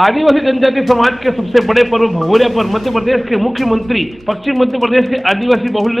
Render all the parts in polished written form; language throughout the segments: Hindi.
आदिवासी जनजाति समाज के सबसे बड़े पर्व भगोरिया पर मध्य प्रदेश के मुख्यमंत्री पश्चिम मध्य प्रदेश के आदिवासी बहुल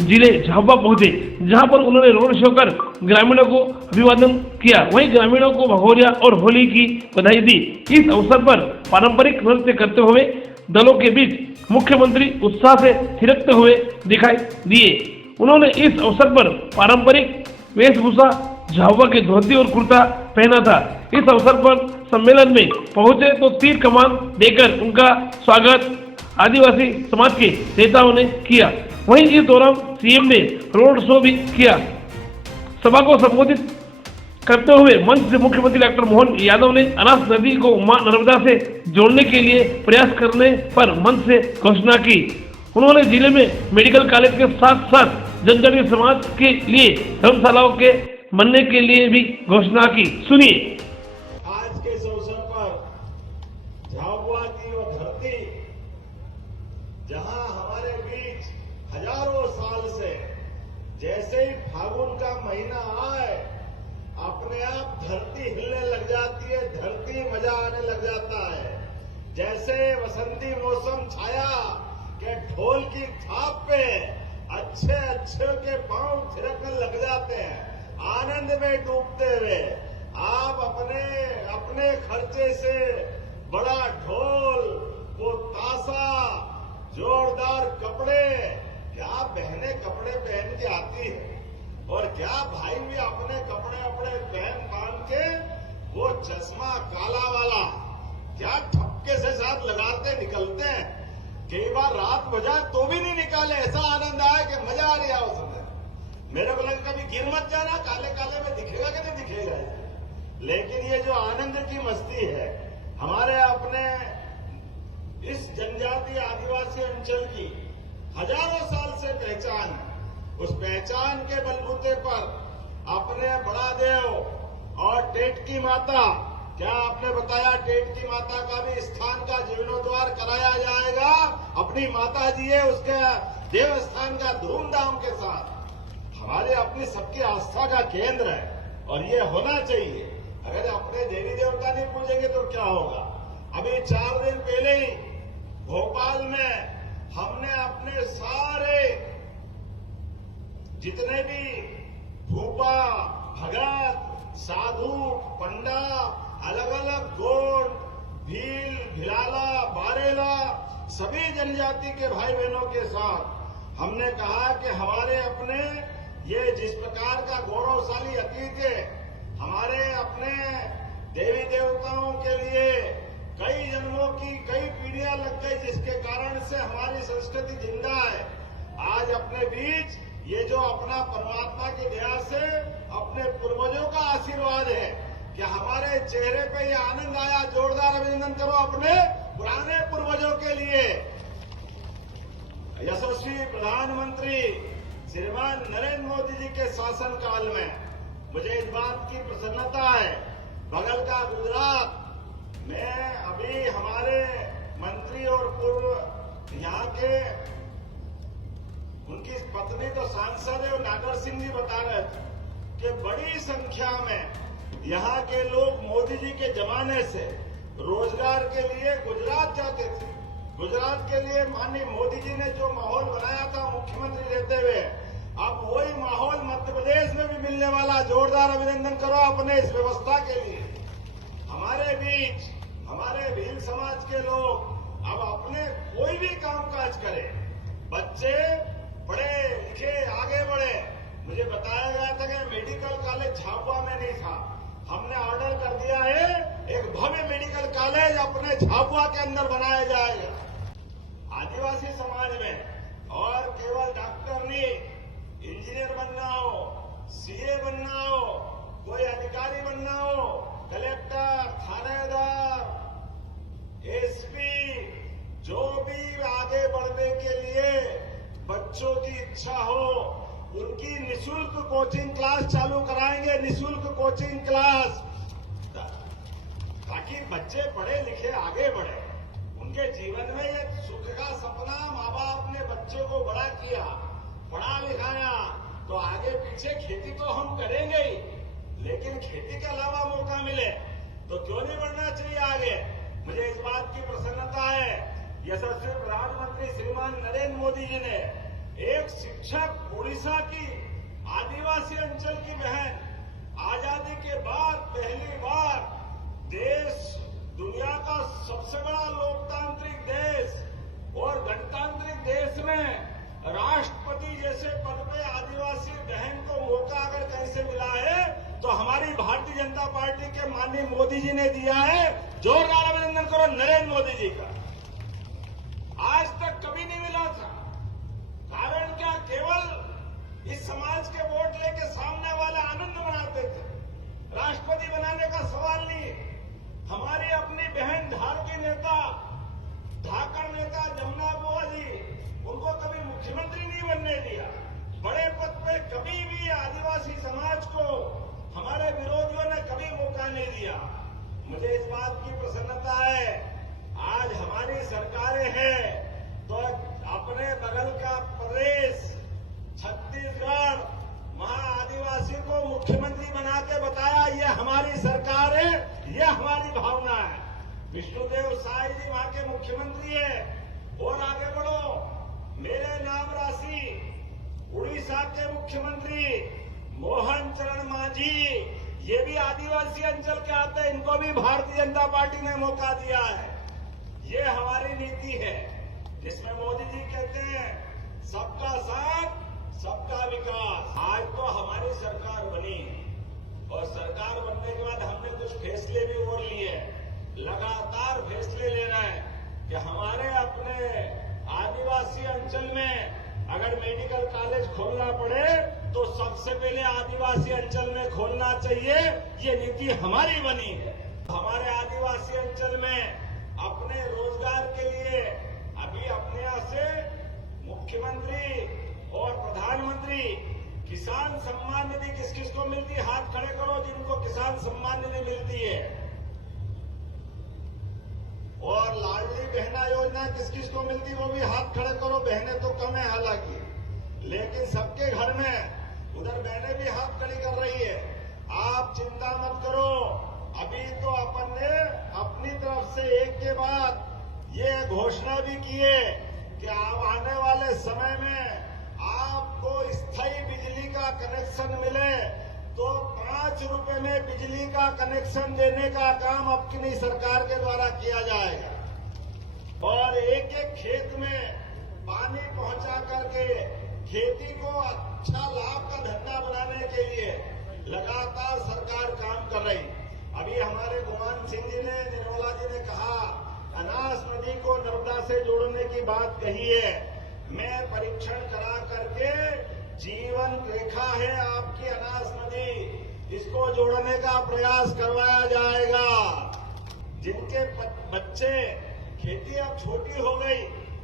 जिले झाबुआ पहुंचे, जहां पर उन्होंने रोड शो कर ग्रामीणों को अभिवादन किया। वहीं ग्रामीणों को भगोरिया और होली की बधाई दी। इस अवसर पर पारंपरिक नृत्य करते हुए दलों के बीच मुख्यमंत्री उत्साह से थिरकते हुए दिखाई दिए। उन्होंने इस अवसर पर पारंपरिक वेशभूषा झाबुआ के धोती और कुर्ता पहना था। इस अवसर पर सम्मेलन में पहुंचे तो तीर कमान देकर उनका स्वागत आदिवासी समाज के नेताओं ने किया। वहीं इस दौरान सीएम ने रोड शो भी किया। सभा को संबोधित करते हुए मंच से मुख्यमंत्री डॉक्टर मोहन यादव ने अनास नदी को मां नर्मदा से जोड़ने के लिए प्रयास करने पर मंच से घोषणा की। उन्होंने जिले में मेडिकल कॉलेज के साथ साथ जनजातीय समाज के लिए धर्मशालाओं के बनने के लिए भी घोषणा की। सुनिए। आज के इस अवसर पर झाबुआ की वो धरती, जहां हमारे बीच हजारों साल से जैसे ही फागुन का महीना आए अपने आप धरती हिलने लग जाती है, धरती मजा आने लग जाता है। जैसे वसंती मौसम छाया के ढोल की थाप पे अच्छे अच्छे के पांव थिरकने लग जाते हैं, आनंद में डूबते हुए। आप अपने अपने खर्चे से बड़ा ढोल, वो ताशा, जोरदार कपड़े, क्या बहनें कपड़े पहन के आती है और क्या भाई भी अपने कपड़े अपने पहन के वो चश्मा काला वाला क्या ठपके से साथ लगाते निकलते हैं। कई बार रात बजा तो भी नहीं निकाले, ऐसा आनंद आया कि मजा आ रही है उस समय। मेरे को लगा कभी गिर मत जाना, काले काले में दिखेगा कि नहीं दिखेगा। लेकिन ये जो आनंद की मस्ती है हमारे अपने इस जनजातीय आदिवासी अंचल की हजारों साल से पहचान है। उस पहचान के बलबूते पर अपने बड़ा देव और टेट की माता, क्या आपने बताया टेट की माता का भी स्थान का जीर्णोद्वार कराया जाएगा। अपनी माता जी है, उसके देवस्थान का धूमधाम के साथ। हमारे अपनी सबकी आस्था का केंद्र है और ये होना चाहिए। अगर अपने देवी देवता नहीं पूजेंगे तो क्या होगा। अभी 4 दिन पहले ही भोपाल में हमने अपने सारे जितने भी भूपा, भगत, साधु, पंडा, अलग अलग गोंड, भील, भिलाला, बारेला, सभी जनजाति के भाई बहनों के साथ हमने कहा कि हमारे अपने ये जिस प्रकार का गौरवशाली अतीत है, हमारे अपने देवी देवताओं के लिए कई जन्मों की कई पीढ़ियां लग गई, जिसके कारण से हमारी संस्कृति जिंदा है। आज अपने बीच ये जो अपना परमात्मा की दया से अपने पूर्वजों का आशीर्वाद है कि हमारे चेहरे पे ये आनंद आया। जोरदार अभिनंदन करो अपने पुराने पूर्वजों के लिए। यशस्वी प्रधानमंत्री श्रीमान नरेंद्र मोदी जी के शासन काल में मुझे इस बात की प्रसन्नता है, बगल का गुजरात में अभी हमारे मंत्री और पूर्व यहाँ के उनकी पत्नी तो सांसद है और नागर सिंह जी बता रहे थे कि बड़ी संख्या में यहाँ के लोग मोदी जी के जमाने से रोजगार के लिए गुजरात जाते थे। गुजरात के लिए माननीय मोदी जी ने जो माहौल बनाया था मुख्यमंत्री रहते हुए, अब वही माहौल मध्य प्रदेश में भी मिलने वाला। जोरदार अभिनंदन करो अपने इस व्यवस्था के लिए। हमारे बीच हमारे भील समाज के लोग अब अपने कोई भी कामकाज करें, बच्चे पढ़े लिखे आगे बढ़े। मुझे बताया गया था कि मेडिकल कॉलेज झाबुआ में नहीं था, हमने ऑर्डर कर दिया है एक भव्य मेडिकल कॉलेज अपने झाबुआ के अंदर बनाया जाएगा आदिवासी समाज में। और केवल डॉक्टर नहीं, इंजीनियर बनना हो, सीए बनना हो, कोई अधिकारी बनना हो, कलेक्टर, थानेदार, एसपी, जो भी आगे बढ़ने के लिए बच्चों की इच्छा हो उनकी निःशुल्क कोचिंग क्लास चालू कराएंगे। निःशुल्क कोचिंग क्लास, ताकि बच्चे पढ़े लिखे आगे बढ़े। उनके जीवन में ये सुख का सपना, माँ बाप ने बच्चों को बड़ा किया, पढ़ा लिखाया, तो आगे पीछे खेती तो हम करेंगे ही, लेकिन खेती के अलावा मौका मिले तो क्यों नहीं बढ़ना चाहिए आगे। मुझे इस बात की प्रसन्नता है, यशस्वी प्रधानमंत्री श्रीमान नरेंद्र मोदी जी ने एक शिक्षक उड़ीसा की आदिवासी अंचल की बहन, आजादी के बाद पहली बार देश, दुनिया का सबसे बड़ा लोकतांत्रिक देश और गणतांत्रिक देश में राष्ट्रपति जैसे पद पे आदिवासी बहन को मौका अगर कहीं से मिला है तो हमारी भारतीय जनता पार्टी के माननीय मोदी जी ने दिया है। जोरदार अभिनंदन करो नरेंद्र मोदी जी का। आज तक कभी नहीं मिला था। कारण क्या? केवल इस समाज के वोट लेके सामने वाले आनंद मनाते थे। राष्ट्रपति बनाने का सवाल नहीं। हमारी अपनी बहन धारवी नेता, धाकड़ नेता जमुना बुआ जी, उनको कभी मुख्यमंत्री नहीं बनने दिया। बड़े पद पे कभी भी आदिवासी समाज को हमारे विरोधियों ने कभी मौका नहीं दिया। मुझे इस बात की प्रसन्नता है, आज हमारी सरकारें हैं तो अपने बगल का प्रदेश छत्तीसगढ़, वहां आदिवासी को मुख्यमंत्री बना के बताया ये हमारी सरकार है, ये हमारी भावना है। विष्णुदेव साय जी वहां के मुख्यमंत्री है। और आगे बढ़ो, मेरे नाम राशि उड़ीसा के मुख्यमंत्री मोहन चरण मांझी, ये भी आदिवासी अंचल के आते हैं, इनको भी भारतीय जनता पार्टी ने मौका दिया है। ये हमारी नीति है जिसमें मोदी जी कहते हैं सबका साथ सबका विकास। आज तो हमारी सरकार बनी और सरकार बनने के बाद हमने कुछ फैसले भी और लिए। लगातार फैसले ले रहे हैं कि हमारे अपने आदिवासी अंचल में अगर मेडिकल कॉलेज खोलना पड़े तो सबसे पहले आदिवासी अंचल में खोलना चाहिए। ये नीति हमारी बनी है। हमारे आदिवासी अंचल में अपने रोजगार के लिए अभी अपने यहाँ से मुख्यमंत्री और प्रधानमंत्री किसान सम्मान निधि किस किस को मिलती है? हाथ खड़े करो जिनको किसान सम्मान निधि मिलती है। और लाडली बहना योजना किस किस को मिलती है? वो भी हाथ खड़े करो। बहनें तो कम है हालांकि, लेकिन सबके घर में उधर बहनें भी हाथ खड़ी कर रही है। आप चिंता मत करो, अभी तो अपन ने अपनी तरफ से एक के बाद ये घोषणा भी की है कि अब आने वाले समय में आपको स्थायी बिजली का कनेक्शन मिले तो 5 रुपए में बिजली का कनेक्शन देने का काम अपनी सरकार के द्वारा किया जाएगा। और एक एक खेत में पानी पहुंचा करके खेती को अच्छा लाभ का धंधा बनाने के लिए लगातार सरकार काम कर रही। अभी हमारे गुमान सिंह जी ने, निर्मला जी ने कहा अनास नदी को नर्मदा से जोड़ने की बात कही है। मैं परीक्षण करा करके जीवन रेखा है आपकी अनास नदी, इसको जोड़ने का प्रयास करवाया जाएगा। जिनके बच्चे, खेती अब छोटी हो गई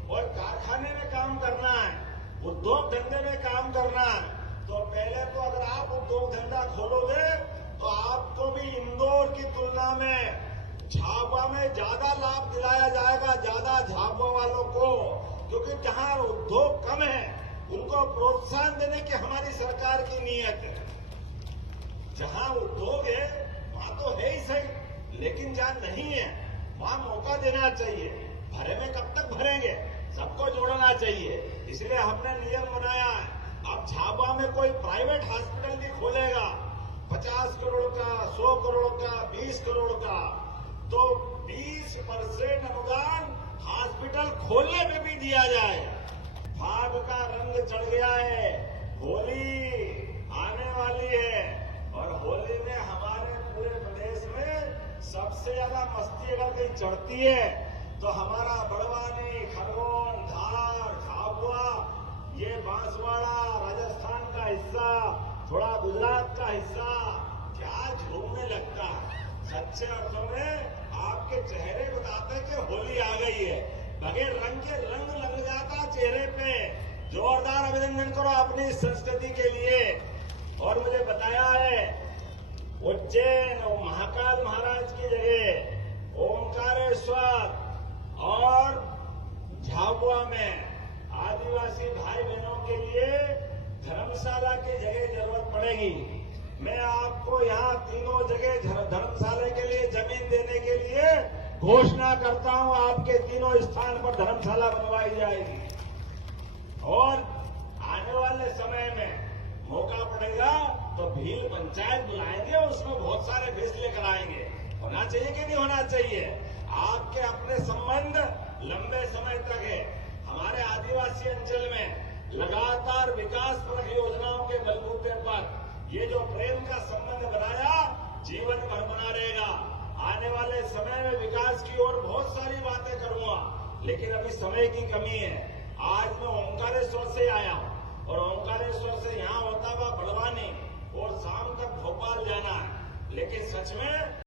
और कारखाने में काम करना है, उद्योग धंधे में काम करना है, तो पहले तो अगर आप उद्योग धंधा खोलोगे तो आपको भी इंदौर की तुलना में झाबुआ में ज्यादा लाभ दिलाया जाएगा, ज्यादा झाबुआ वालों को, क्योंकि जहां उद्योग कम है उनको प्रोत्साहन देने की हमारी सरकार की नीयत है। जहां उद्योग है वहां तो है ही सही, लेकिन जहां नहीं है वहां मौका देना चाहिए। भरे में कब तक भरेंगे? सबको जोड़ना चाहिए। इसलिए हमने नियम बनाया है, अब झाबुआ में कोई प्राइवेट हॉस्पिटल भी खोलेगा 50 करोड़ का, 100 करोड़ का, 20 करोड़ का, तो 20% अनुदान हॉस्पिटल खोलने में भी दिया जाएगा। फाग का रंग चढ़ गया है, होली आने वाली है और होली में हमारे पूरे प्रदेश में सबसे ज्यादा मस्ती अगर कहीं चढ़ती है तो हमारा बड़वानी, खरगोन, धार, झाबुआ, ये बांसवाड़ा, राजस्थान का हिस्सा, थोड़ा गुजरात का हिस्सा क्या झूमने लगता है। सच्चे अर्थों में आपके चेहरे बताते हैं कि होली आ गई है। बगैर रंग के रंग लग जाता चेहरे पे। जोरदार अभिनंदन करो अपनी संस्कृति के लिए। और मुझे बताया है उज्जैन और महाकाल महाराज की जगह ओमकारेश्वर और झाबुआ में आदिवासी भाई बहनों के लिए धर्मशाला की जगह जरूरत पड़ेगी। मैं आपको यहाँ तीनों जगह धर्मशाला के लिए जमीन देने के लिए घोषणा करता हूं आपके तीनों स्थान पर धर्मशाला बनवाई जाएगी और आने वाले समय में मौका पड़ेगा तो भील पंचायत बुलाएंगे और उसमें बहुत सारे फैसले कराएंगे। होना चाहिए कि नहीं होना चाहिए? आपके अपने संबंध लंबे समय तक है। हमारे आदिवासी अंचल में लगातार विकास परक योजनाओं के बलबूते पर ये जो प्रेम का संबंध बनाया जीवन भर बना रहेगा। आने वाले समय में विकास की ओर बहुत सारी बातें करूंगा, लेकिन अभी समय की कमी है। आज मैं ओंकारेश्वर से आया हूं और ओंकारेश्वर से यहां होता हुआ बड़वानी और शाम तक भोपाल जाना है, लेकिन सच में